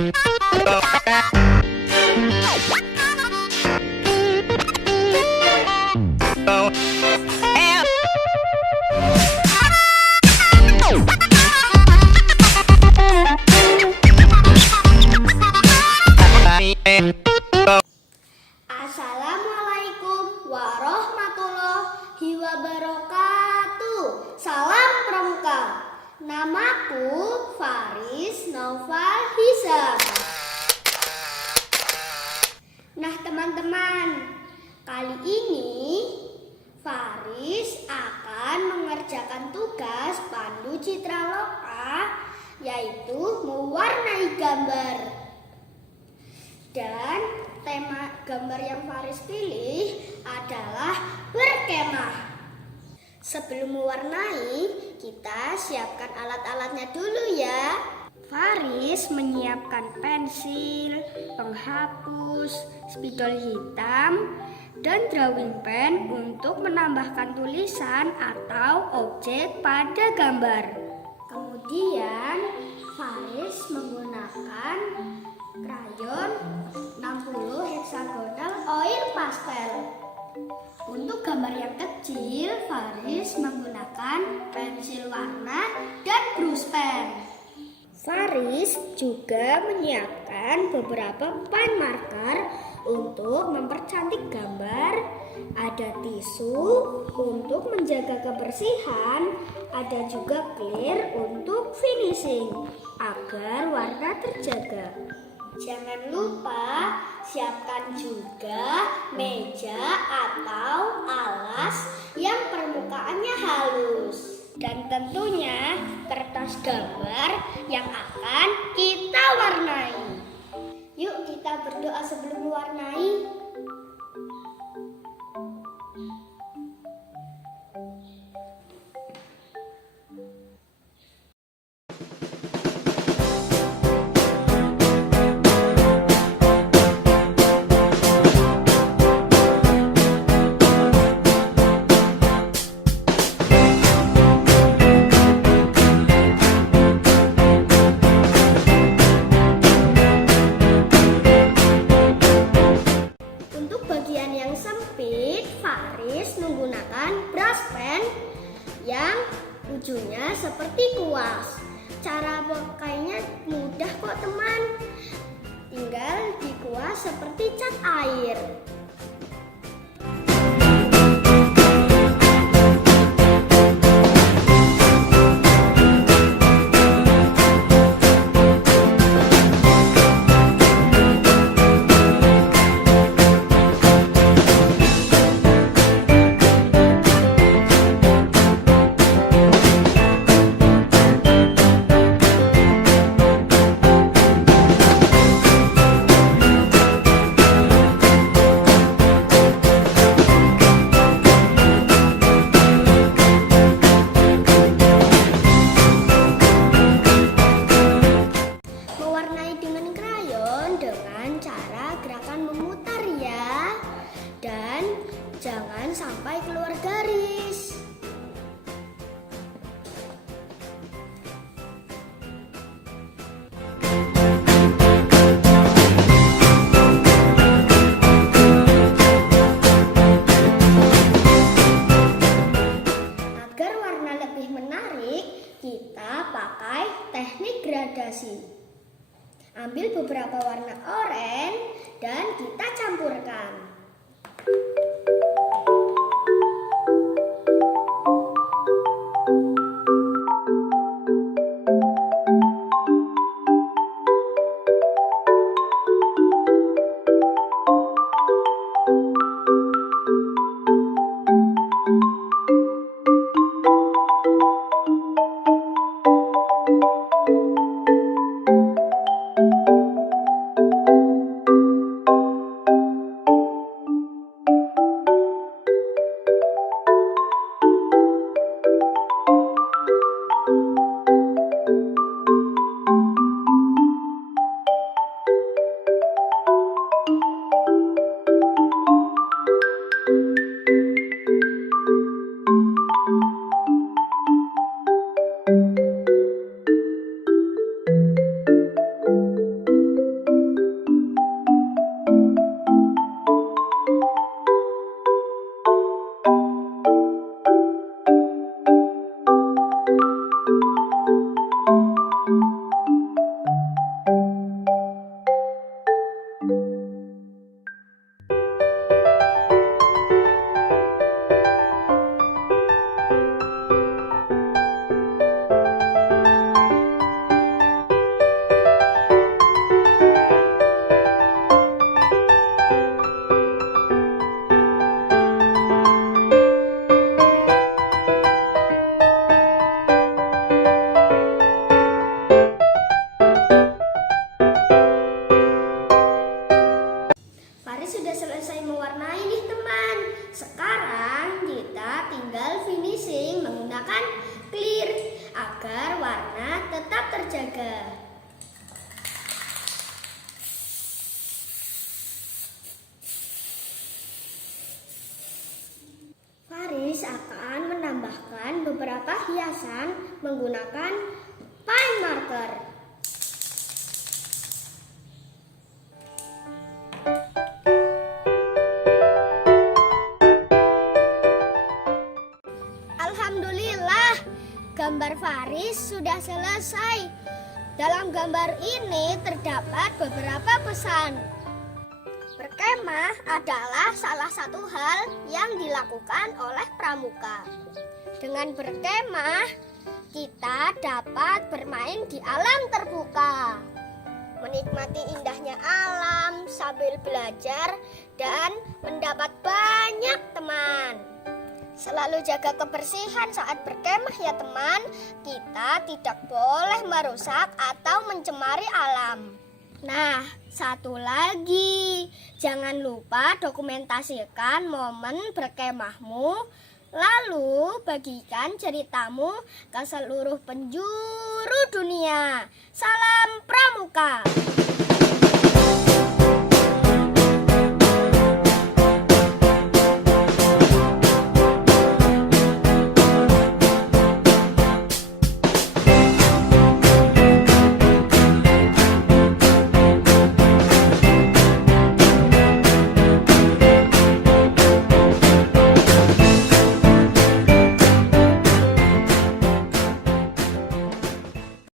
Assalamualaikum warahmatullahi wabarakatuh. Salam pramuka. Namaku Faris Naufal Hizam. Nah teman-teman, kali ini Faris akan mengerjakan tugas pandu citra loka, yaitu mewarnai gambar. Dan tema gambar yang Faris pilih adalah berkemah. Sebelum mewarnai, kita siapkan alat-alatnya dulu ya. Faris menyiapkan pensil, penghapus, spidol hitam, dan drawing pen untuk menambahkan tulisan atau objek pada gambar. Kemudian Faris menggunakan krayon 60 hexagonal oil pastel. Untuk gambar yang kecil, Faris menggunakan pensil warna dan brush pen. Faris juga menyiapkan beberapa fine marker untuk mempercantik gambar. Ada tisu untuk menjaga kebersihan, ada juga clear untuk finishing agar warna terjaga. Jangan lupa siapkan juga meja atau alas yang permukaannya halus. Dan tentunya kertas gambar yang akan kita warnai. Yuk kita berdoa sebelum mewarnai. Faris menggunakan brush pen yang ujungnya seperti kuas. Cara pakainya mudah kok teman. Tinggal dikuas seperti cat air. Jangan sampai keluar garis. Agar warna lebih menarik, kita pakai teknik gradasi. Ambil beberapa warna oranye dan kita campurkan. sudah selesai mewarnai nih teman. Sekarang kita tinggal finishing menggunakan clear agar warna tetap terjaga. Faris akan menambahkan beberapa hiasan menggunakan paint marker. Alhamdulillah, gambar Faris sudah selesai. Dalam gambar ini terdapat beberapa pesan. Berkemah adalah salah satu hal yang dilakukan oleh pramuka. Dengan berkemah, kita dapat bermain di alam terbuka, menikmati indahnya alam sambil belajar dan mendapat banyak teman. Selalu jaga kebersihan saat berkemah ya teman. Kita tidak boleh merusak atau mencemari alam. Nah, satu lagi, jangan lupa dokumentasikan momen berkemahmu, lalu bagikan ceritamu ke seluruh penjuru dunia. Salam Pramuka.